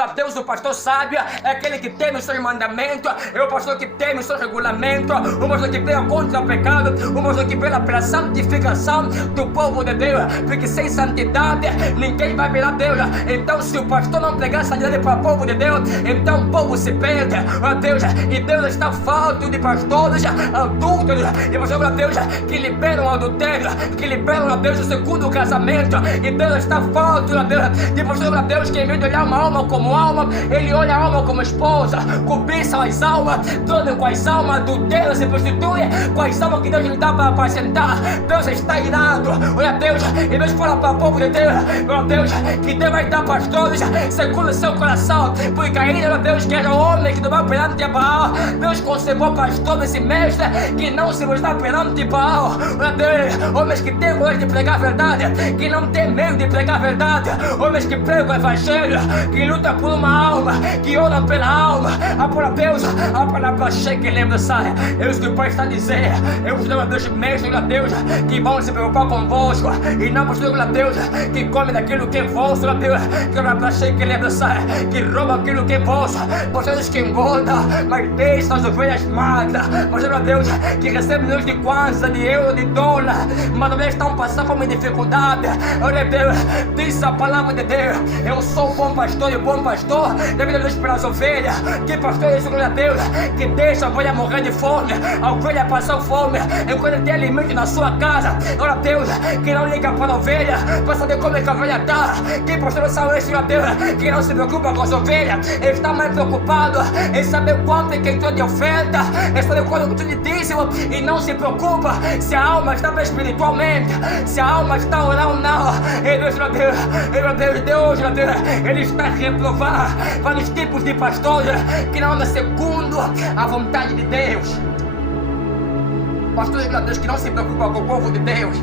Glória a Deus, o pastor sábio é aquele que teme os seus mandamentos, é o pastor que teme os seus regulamentos, o pastor que prega contra o pecado, o pastor que prega pela santificação do povo de Deus, porque sem santidade ninguém vai ver a Deus. Então se o pastor não pregar santidade para o povo de Deus, então o povo se perde, ó Deus, e Deus está falto de pastores adúlteros, e pastor, ó Deus, que liberam o adultério, que liberam, ó Deus, o segundo casamento, e Deus está falto, ó Deus, de pastor, ó Deus, que em vez de olhar uma alma como alma, ele olha a alma como esposa, cobiça as almas, dorme com as almas, adultera, se prostitui com as almas que Deus lhe dá para apacentar. Deus está irado, olha Deus, e Deus fala para o povo de Deus, ó Deus, que Deus vai dar pastores segundo o seu coração, porque ainda, ó Deus, que era homem que não vai perante Baal, Deus conservou pastores e mestres que não se mostrar perante Baal, ó Deus, homens que têm coragem de pregar a verdade, que não tem medo de pregar a verdade, homens que pregam o evangelho, que lutam por uma alma, que oram pela alma, por Deus, a palavra cheia que lembra sai, é isso que o Pai está dizendo, eu vos dou a Deus mestre, a Deus, que vão se preocupar convosco, e não vos dou a Deus, que come daquilo que é vosso, a Deus, que a palavra cheia que lembra sai, que rouba aquilo que é vosso, vocês que engordam, mas deixam as ovelhas magras, mas a Deus, que recebe milhões de kwanza, de euro, de dólar, mas também estão passando por uma dificuldade, olha Deus, diz a palavra de Deus, eu sou o bom pastor, e o bom pastor deve Deus para as ovelhas, que pastor é isso, glória a Deus, que deixa a ovelha morrer de fome, a ovelha passar fome, enquanto tem alimento na sua casa, glória a Deus, que não liga para a ovelha, para saber como é que a ovelha está, que pastor é esse, glória a Deus, que não se preocupa com as ovelhas, ele está mais preocupado em saber quanto é que entrou de oferta, em saber quanto é de dízimo, e não se preocupa se a alma está bem espiritualmente, se a alma está orando ou não, e Deus, glória a Deus, Deus, glória a Deus, ele está a reprovar vários tipos de pastores que não andam segundo a vontade de Deus, pastores, glória a Deus, que não se preocupam com o povo de Deus,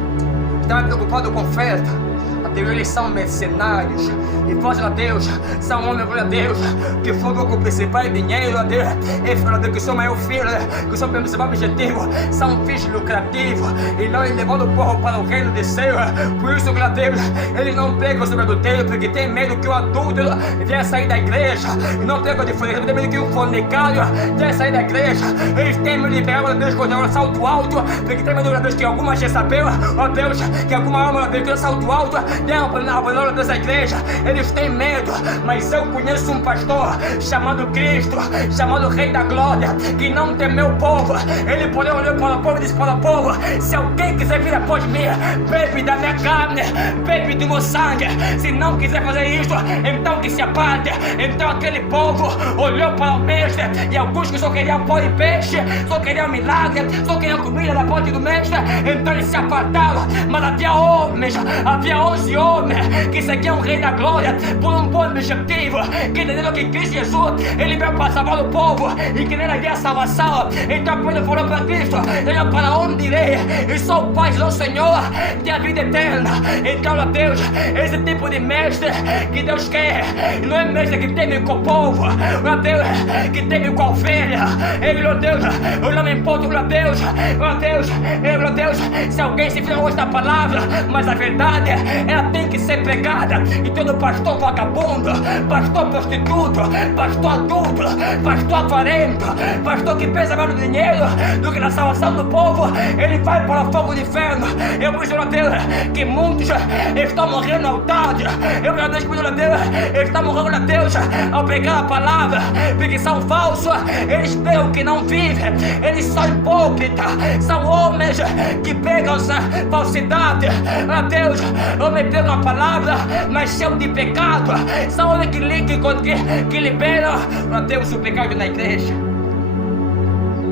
estão preocupados com oferta. Deus, eles são mercenários e fazem a Deus, são homens, glória a Deus, que foram com o principal dinheiro, a Deus, e falam que são maior filho, que são o principal objetivo, são filhos lucrativos e não levando o povo para o reino de céu. Por isso, glória a Deus, eles não pregam sobre adultério, porque tem medo que o adúltero venha sair da igreja, e não pregam de fornicação, tem medo que o fornicário venha sair da igreja, eles têm medo de pegar, glória a Deus, quando é um salto alto, porque tem medo, glória a Deus, que alguma Jezabel, ó Deus, que alguma alma, glória a Deus, que é um salto alto, não, para a palavra dessa igreja, eles têm medo, mas eu conheço um pastor chamado Cristo, chamado Rei da Glória, que não temeu o povo, ele porém olhou para o povo e disse para o povo, se alguém quiser vir após mim, bebe da minha carne, bebe do meu sangue, se não quiser fazer isso, então que se aparte. Então aquele povo olhou para o mestre, e alguns que só queriam pão e peixe, só queriam milagre, só queriam comida da parte do mestre, então eles se apartaram, mas havia homens, havia 11 homens que seguiam o Rei da Glória por um bom objetivo, que entenderam que Cristo Jesus, ele veio para salvar o povo e que nele havia salvação. Então Pedro falou para Cristo, eu para onde irei? E só o Pai, o Senhor, tem a vida eterna. Então, ó Deus, esse tipo de mestre que Deus quer, não é mestre que teme com o povo, ó Deus, que teme com a ovelha. Ele, ó Deus, eu não me importo, ó Deus, ó Deus, ó Deus, se alguém se fizer hoje da palavra, mas a verdade, ela tem que ser pregada. E todo pastor vagabundo, pastor prostituto, pastor adulto, pastor avarento, pastor que pensa mais no dinheiro do que na salvação do povo, ele vai para o fogo do inferno. Eu vejo, ó Deus, que muitos estão morrendo no altar. Eu vejo, ó Deus, eles estão morrendo, ó Deus, ao pregar a palavra, porque são falsos, eles pregam que não vivem, eles são hipócritas, são homens que pregam essa falsidade. Ó Deus, homens pregam a palavra, mas cheios de pecado, são homens que liberam, ó Deus, o pecado na igreja.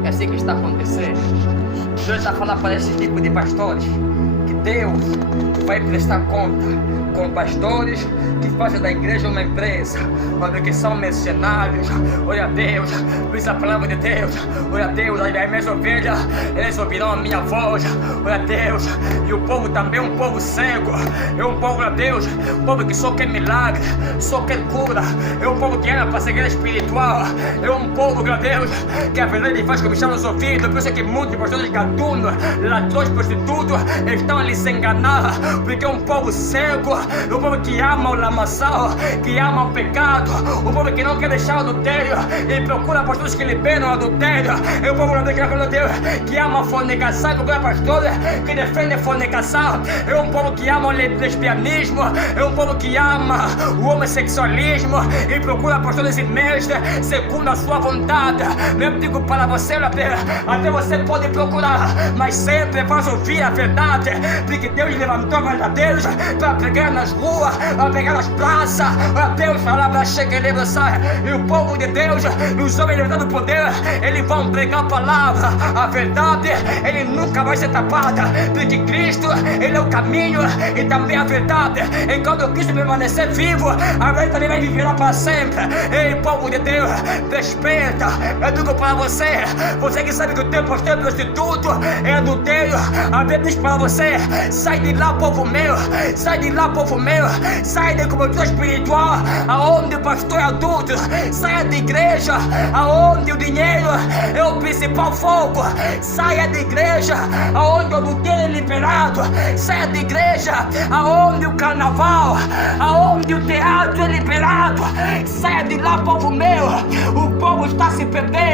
É assim que está acontecendo. Deus está falando para esse tipo de pastores que Deus vai prestar conta com pastores que fazem da igreja uma empresa, olha que são mercenários. Olha a Deus, diz a palavra de Deus, olha a Deus, as minhas ovelhas, eles ouvirão a minha voz, olha a Deus, e o povo também é um povo cego, é um povo, olha a Deus, um povo que só quer milagre, só quer cura, é um povo que anda para a cegueira espiritual, é um povo, olha a Deus, que a verdade faz comichar nos ouvidos. Por isso é que muitos pastores gatunos, ladrões, prostitutos, estão a lhe se enganar, porque é um povo cego, um povo que ama o lamaçal, que ama o pecado, um povo que não quer deixar o adultério e procura pastores que liberam o adultério. É um povo que ama a fornicação, que procura pastores que defendem a fornicação. É um povo que ama o lesbianismo, é um povo que ama o homossexualismo e procura pastores e mestres segundo a sua vontade. Eu digo para você, até você pode procurar, mas sempre faz ouvir a verdade, porque Deus levantou verdadeiros para pregar nas ruas, para pregar nas praças, para Deus falar para chegar e o povo de Deus, os homens levantando poder, eles vão pregar a palavra, a verdade, ele nunca vai ser tapada, porque Cristo, ele é o caminho e também a verdade. Enquanto Cristo permanecer vivo, a verdade vai viver para sempre. Ei, povo de Deus, desperta. Eu digo para você, você que sabe que o teu pastor é prostituto, é adultério, a Bíblia diz para você: sai de lá, povo meu, sai de lá, povo meu, sai da cobertura espiritual, aonde o pastor é adulto, saia da igreja, aonde o dinheiro é o principal foco, saia da igreja, aonde o adultério é liberado, saia da igreja, aonde o carnaval, aonde o teatro é liberado, saia de lá, povo meu. O povo está se perdendo,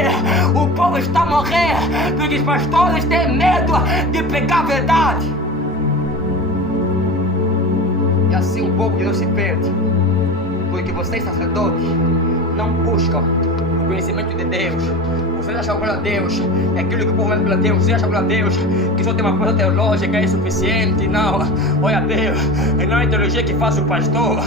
o povo está a morrer, porque os pastores têm medo de pregar a verdade. E assim o povo de Deus se perde, porque vocês, sacerdotes, não buscam o conhecimento de Deus. Vocês acham glória a Deus, é aquilo que o povo vai glória a Deus. Vocês acham glória a Deus, que só tem uma coisa teológica é suficiente. Não, olha a Deus, não é a teologia que faz o pastor,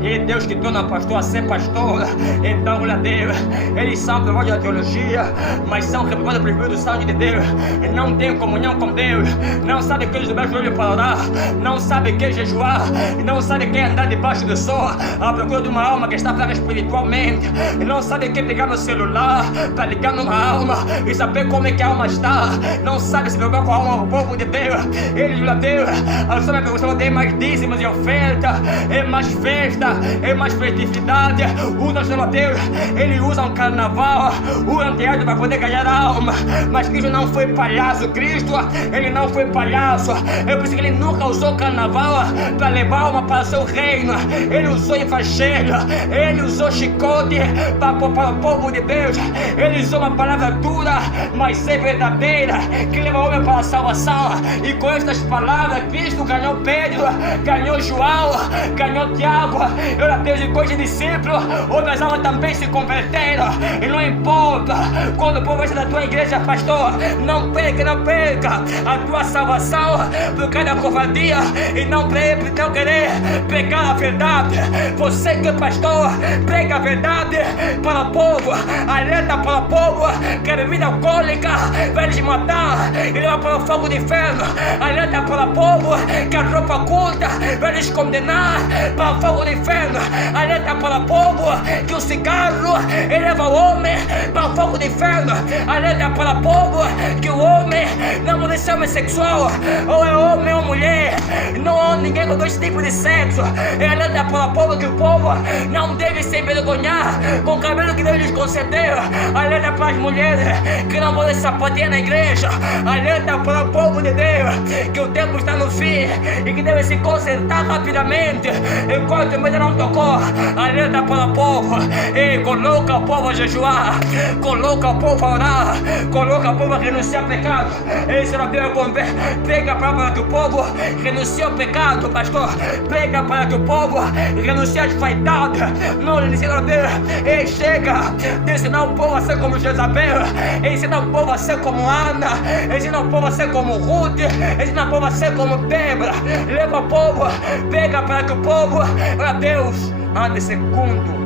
é Deus que torna o pastor a ser pastor. Então, glória a Deus, eles são aprovados da teologia, mas são reprovados pelo Espírito Santo de Deus. Não tem comunhão com Deus, não sabe que eles dobrar o joelho para orar, não sabe que é jejuar, não sabe que é andar debaixo do sol à procura de uma alma que está fraca espiritualmente, não sabe que é pegar no celular para ligar numa alma e saber como é que a alma está, não sabe se preocupar com a alma do povo de Deus. Eles, glória a Deus, a sua pergunta é mais dízimos e oferta, é mais festa, é mais festividade. Usa o Senhor Deus, ele usa um carnaval, usa um teatro para poder ganhar a alma, mas Cristo não foi palhaço. Cristo, ele não foi palhaço, é por isso que ele nunca usou carnaval para levar a alma para o seu reino. Ele usou evangelho, ele usou chicote para o povo de Deus, ele usou uma palavra dura, mas é verdadeira, que leva o homem para a salvação. E com estas palavras, Cristo ganhou Pedro, ganhou João, ganhou Tiago, glória a Deus, e com os discípulos, outras almas também se converteram. E não importa quando o povo vai da tua igreja, pastor, não perca a tua salvação por causa da covardia e não querer pregar a verdade. Você que é pastor, prega a verdade para o povo, alerta para o povo que a bebida alcoólica vai lhes matar e levar para o fogo do inferno. Alerta para o povo que a roupa culta vai lhes condenar para o fogo do inferno. Alerta para o povo que o cigarro eleva o homem para o fogo do inferno. Alerta para o povo que o homem não pode ser homossexual, ou é homem ou mulher, não há ninguém com dois tipos de sexo. Alerta para o povo que o povo não deve se envergonhar com o cabelo que Deus lhes concedeu. Alerta para as mulheres que não podem sapatear na igreja. Alerta para o povo de Deus que o tempo está no fim e que deve se consertar rapidamente enquanto o medo não tocou. Alerta para o povo e coloca o povo a jejuar, coloca o povo a orar, coloca o povo a renunciar ao pecado. Esse não deve conver. Prega para que o povo renuncie ao pecado, pastor. Prega para que o povo renuncie às vaidades. Não ensina a Deus. Ei, chega de ensinar o povo a ser como Jezabel, ensina o povo a ser como Ana, ensina o povo a ser como Ruth, ensina o povo a ser como Débora. Leva o povo, pega para que o povo, glória a Deus, ande segundo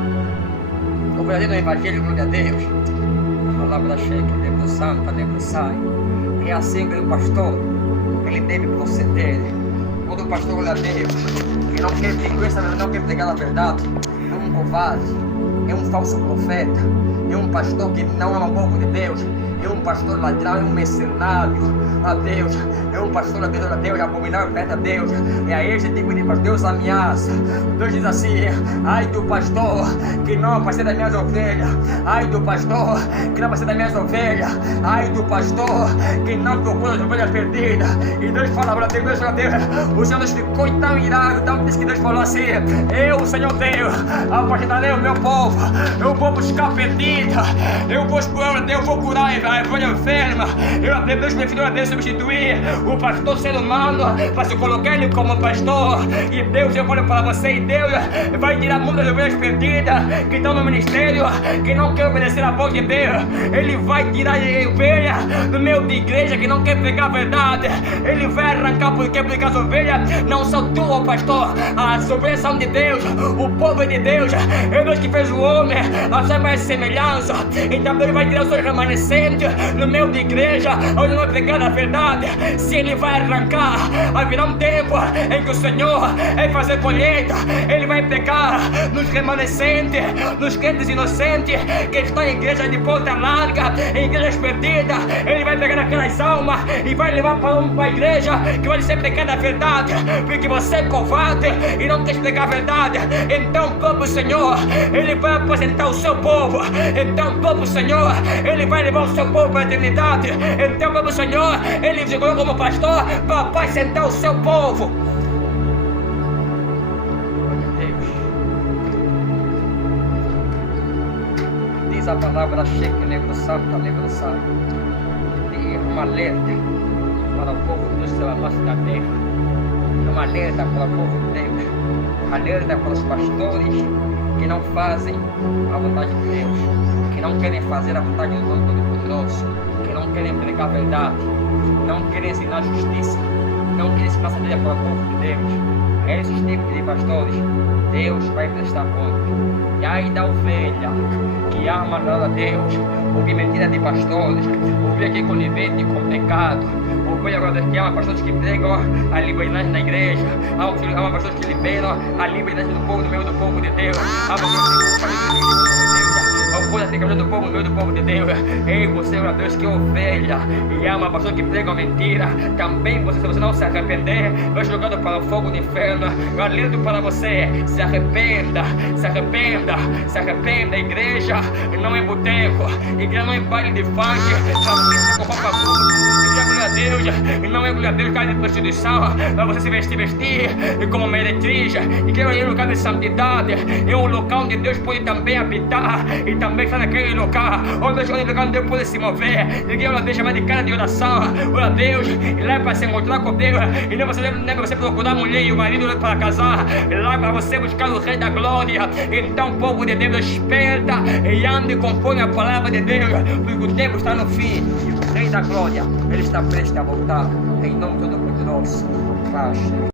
o verdadeiro evangelho, glória a Deus. A palavra chega, Deus Santa, Deus sai. É assim que o pastor, ele deve proceder. Quando o pastor, glória a Deus, que não quer vingança, não quer pregar a verdade, é um covarde, é um falso profeta, é um pastor que não ama o povo de Deus. é um pastor ladrão, é um mercenário, a Deus, é um pastor, a Deus, abominável perto a Deus, é a esse tipo de pastor, Deus ameaça. Deus diz assim: ai do pastor que não apacenta das minhas ovelhas, ai do pastor que não apacenta das minhas ovelhas, ai do pastor que não procura as ovelhas perdidas. E Deus fala para Deus, o Senhor Deus ficou tão irado, tão disse que Deus falou assim: eu, Senhor Deus, apacentarei o meu povo, eu vou buscar perdida, eu vou curar a ovelha enferma. Deus preferiu a Deus substituir o pastor ser humano para se colocar ele como pastor. E Deus, eu falo para você, e Deus vai tirar muitas ovelhas perdidas que estão no ministério, que não quer obedecer a voz de Deus. Ele vai tirar a ovelha do meio de igreja que não quer pegar a verdade. Ele vai arrancar porque as ovelhas não são tuas, pastor. As ovelhas são de Deus, o povo é de Deus. É Deus que fez o homem, a sua mais semelhança. Então Ele vai tirar os seus remanescentes no meio de igreja, onde não vai pegar a verdade. Se Ele vai arrancar, haverá um tempo em que o Senhor vai fazer colheita. Ele vai pegar nos remanescentes, nos crentes inocentes que estão em igreja de porta larga, em igrejas perdidas. Ele vai pegar aquelas almas e vai levar para a igreja que vai ser pregada a verdade, porque você é covarde e não quer explicar a verdade. Então, como o Senhor, Ele vai apresentar o seu povo. Então, como o Senhor, Ele vai levar o seu povo para a eternidade. Então, como o Senhor, Ele se colocou como pastor para apacentar o seu povo. Diz a palavra checa, livro santo, de uma alerta para o povo de Deus pela face da terra, uma alerta para o povo de Deus, alerta para os pastores que não fazem a vontade de Deus, que não querem fazer a vontade do Dono Todo-Poderoso, que não querem pregar a verdade, não querem ensinar a justiça, não querem ensinar a sabedoria para o povo de Deus. É esses tipos de pastores Deus vai prestar conta. E aí da ovelha que ama a Deus, ouvir mentira de pastores, ouvir que é conivente com pecado, ouvir agora que ama pastores que pregam a liberdade na igreja, ama pastores que liberam a liberdade do povo no meio do povo de Deus, ama pastores que coisa tem que do povo no meio do povo de Deus. Ei, você é uma Deus que é ovelha e ama pastor que pregam mentira. Também você, se você não se arrepender, vai jogado para o fogo do inferno. Eu alerto para você: se arrependa, se arrependa, se arrependa. Igreja não é boteco, igreja não é baile de funk, com roupa glória a Deus, e não é glória a Deus, cara de prostituição, para você se vestir como meretriz. E que é um lugar de santidade, é um local onde Deus pode também habitar, e também está naquele local onde Deus pode se mover. E que ela deixa mais de cara de oração, ora a Deus, e lá é para se encontrar com Deus, e não é para você procurar a mulher e o marido para casar, e lá é para você buscar o Rei da Glória. Então, povo de Deus, desperta e ande conforme a palavra de Deus, porque o tempo está no fim. Rei da Glória, Ele está prestes a voltar, em nome todo-poderoso.